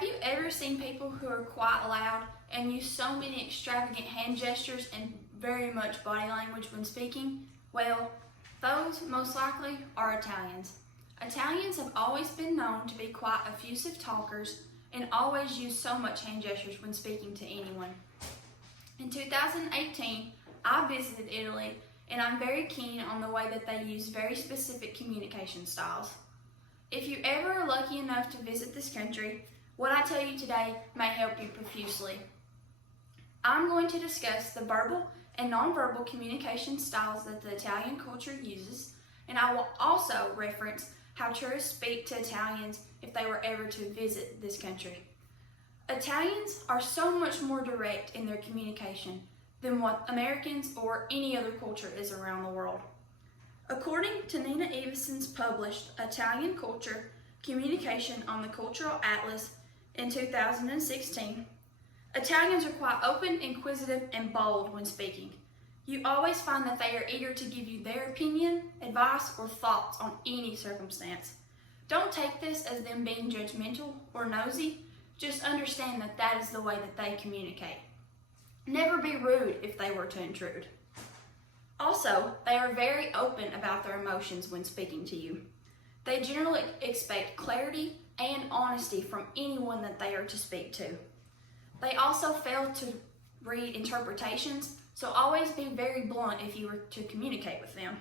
Have you ever seen people who are quite loud and use so many extravagant hand gestures and very much body language when speaking? Well, those most likely are Italians. Italians have always been known to be quite effusive talkers and always use so much hand gestures when speaking to anyone. In 2018, I visited Italy and I'm very keen on the way that they use very specific communication styles. If you ever are lucky enough to visit this country, what I tell you today may help you profusely. I'm going to discuss the verbal and nonverbal communication styles that the Italian culture uses, and I will also reference how tourists speak to Italians if they were ever to visit this country. Italians are so much more direct in their communication than what Americans or any other culture is around the world. According to Nina Eveson's published Italian Culture Communication on the Cultural Atlas in 2016, Italians are quite open, inquisitive, and bold when speaking. You always find that they are eager to give you their opinion, advice, or thoughts on any circumstance. Don't take this as them being judgmental or nosy. Just understand that that is the way that they communicate. Never be rude if they were to intrude. Also, they are very open about their emotions when speaking to you. They generally expect clarity and honesty from anyone that they are to speak to. They also fail to read interpretations, so always be very blunt if you were to communicate with them.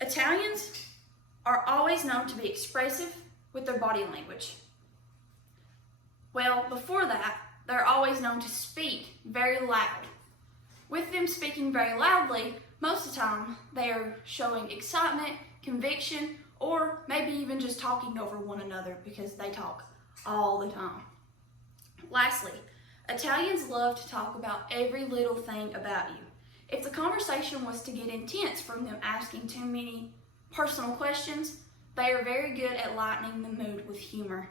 Italians are always known to be expressive with their body language. Well, before that, they're always known to speak very loud. With them speaking very loudly, most of the time they are showing excitement, conviction, or maybe even just talking over one another because they talk all the time. Lastly, Italians love to talk about every little thing about you. If the conversation was to get intense from them asking too many personal questions, they are very good at lightening the mood with humor.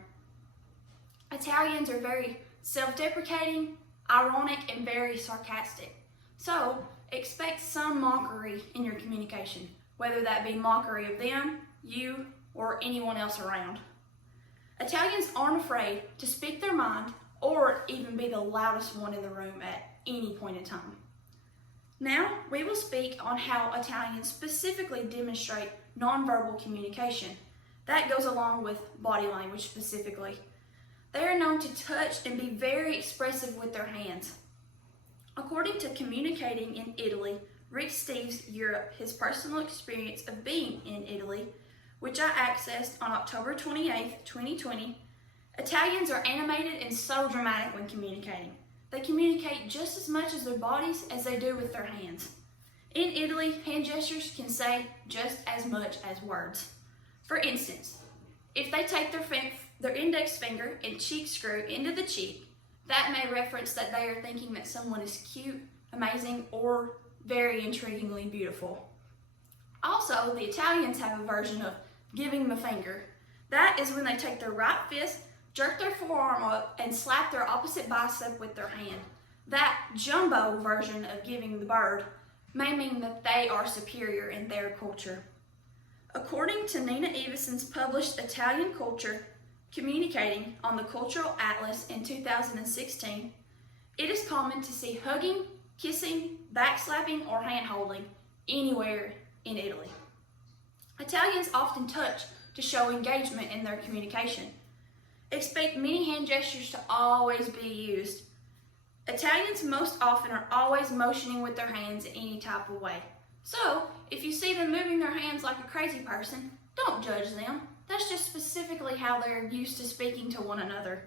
Italians are very self-deprecating, ironic, and very sarcastic. So, expect some mockery in your communication, whether that be mockery of them, you, or anyone else around. Italians aren't afraid to speak their mind or even be the loudest one in the room at any point in time. Now, we will speak on how Italians specifically demonstrate nonverbal communication. That goes along with body language specifically. They are known to touch and be very expressive with their hands. According to Communicating in Italy, Rick Steves Europe, his personal experience of being in Italy, which I accessed on October 28, 2020, Italians are animated and so dramatic when communicating. They communicate just as much as their bodies as they do with their hands. In Italy, hand gestures can say just as much as words. For instance, if they take their index finger and cheek screw into the cheek, that may reference that they are thinking that someone is cute, amazing, or very intriguingly beautiful. Also, the Italians have a version of giving the finger. That is when they take their right fist, jerk their forearm up, and slap their opposite bicep with their hand. That jumbo version of giving the bird may mean that they are superior in their culture. According to Nina Eveson's published Italian Culture Communicating on the Cultural Atlas in 2016, it is common to see hugging, kissing, backslapping, or hand-holding anywhere in Italy. Italians often touch to show engagement in their communication. Expect many hand gestures to always be used. Italians most often are always motioning with their hands in any type of way. So, if you see them moving their hands like a crazy person, don't judge them. That's just specifically how they're used to speaking to one another.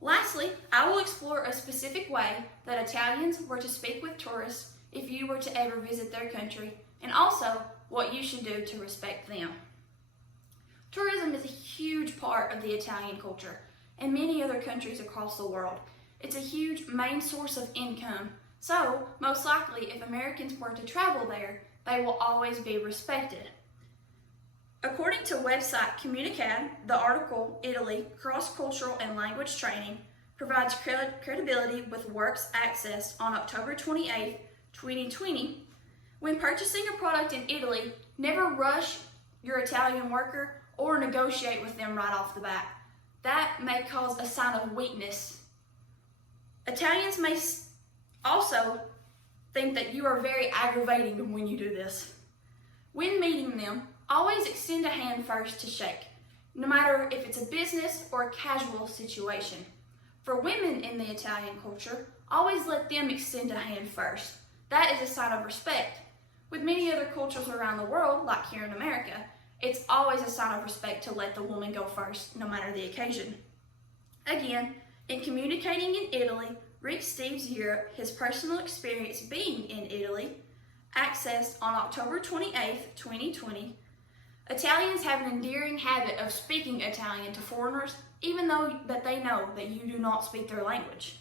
Lastly, I will explore a specific way that Italians were to speak with tourists if you were to ever visit their country, and also what you should do to respect them. Tourism is a huge part of the Italian culture and many other countries across the world. It's a huge main source of income, so most likely if Americans were to travel there, they will always be respected. According to website Comunicad, the article Italy, Cross-Cultural and Language Training provides credibility with works accessed on October 28, 2020. When purchasing a product in Italy, never rush your Italian worker or negotiate with them right off the bat. that may cause a sign of weakness. Italians may also think that you are very aggravating when you do this. When meeting them, always extend a hand first to shake, no matter if it's a business or a casual situation. For women in the Italian culture, always let them extend a hand first. That is a sign of respect. With many other cultures around the world, like here in America, it's always a sign of respect to let the woman go first, no matter the occasion. Again, in communicating in Italy, Rick Steves Europe, his personal experience being in Italy, accessed on October 28, 2020. Italians have an endearing habit of speaking Italian to foreigners, even though that they know that you do not speak their language.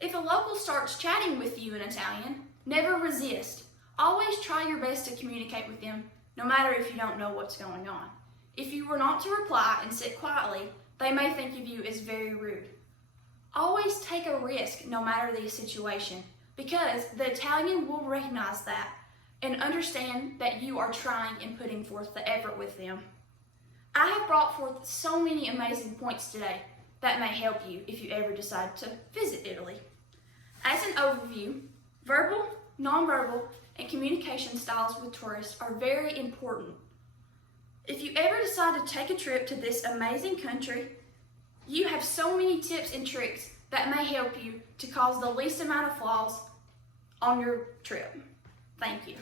If a local starts chatting with you in Italian, never resist. Always try your best to communicate with them, no matter if you don't know what's going on. If you were not to reply and sit quietly, they may think of you as very rude. Always take a risk, no matter the situation, because the Italian will recognize that and understand that you are trying and putting forth the effort with them. I have brought forth so many amazing points today that may help you if you ever decide to visit Italy. As an overview, verbal, nonverbal, and communication styles with tourists are very important. If you ever decide to take a trip to this amazing country, you have so many tips and tricks that may help you to cause the least amount of flaws on your trip. Thank you.